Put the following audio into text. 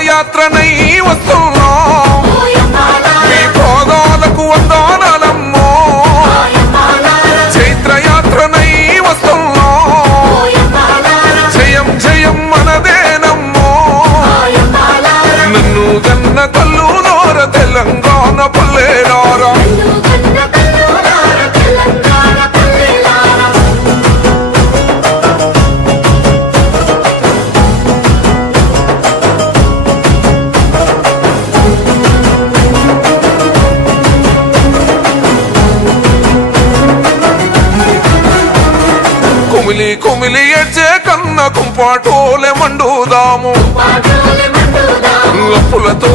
పాదయాత్రనై వస్తున్నాం మీ పాదాలకు వందనాలమ్మో చైత్రయాత్రనై వస్తున్నాం జయం జయం మనదేనమ్మో నన్ను గన్న తల్లులోర తెలంగాణ పల్లెలారా కుమిలి కుమిలి ఎడ్చే కన్న కుంపాటోలే మండుదాము అప్పులతో